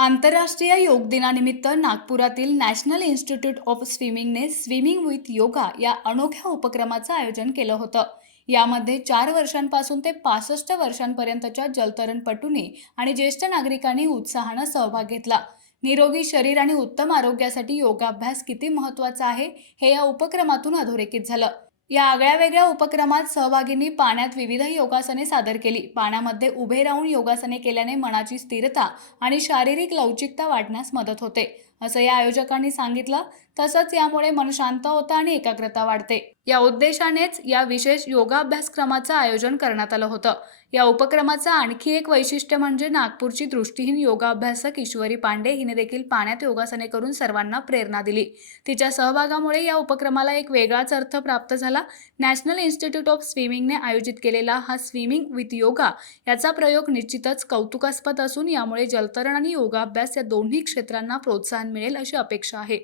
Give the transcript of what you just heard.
आंतरराष्ट्रीय योग दिनानिमित्त नागपुरातील नॅशनल इन्स्टिट्यूट ऑफ स्विमिंगने स्विमिंग विथ योगा या अनोख्या उपक्रमाचं आयोजन केलं होतं. यामध्ये 4 वर्षांपासून ते 65 वर्षांपर्यंतच्या जलतरणपटूंनी आणि ज्येष्ठ नागरिकांनी उत्साहानं सहभाग घेतला. निरोगी शरीर आणि उत्तम आरोग्यासाठी योगाभ्यास किती महत्त्वाचा आहे हे या उपक्रमातून अधोरेखित झालं. या आगळ्या उपक्रमात सहभागींनी पाण्यात विविध योगासने सादर केली. पाण्यामध्ये उभे राहून योगासने केल्याने मनाची स्थिरता आणि शारीरिक लवचिकता वाढण्यास मदत होते, असं या आयोजकांनी सांगितलं. तसंच यामुळे मन शांत होतं आणि एकाग्रता वाढते. या उद्देशानेच या विशेष योगा अभ्यासक्रमाचं आयोजन करण्यात आलं होतं. या उपक्रमाचं आणखी एक वैशिष्ट्य म्हणजे नागपूरची दृष्टीहीन योगा अभ्यासक ईश्वरी पांडे हिने देखील पाण्यात योगासने करून सर्वांना प्रेरणा दिली. तिच्या सहभागामुळे या उपक्रमाला एक वेगळाच अर्थ प्राप्त झाला. नॅशनल इन्स्टिट्यूट ऑफ स्विमिंगने आयोजित केलेला हा स्विमिंग विथ योगा याचा प्रयोग निश्चितच कौतुकास्पद असून यामुळे जलतरण आणि योगाभ्यास या दोन्ही क्षेत्रांना प्रोत्साहन मिळेल अशी अपेक्षा आहे.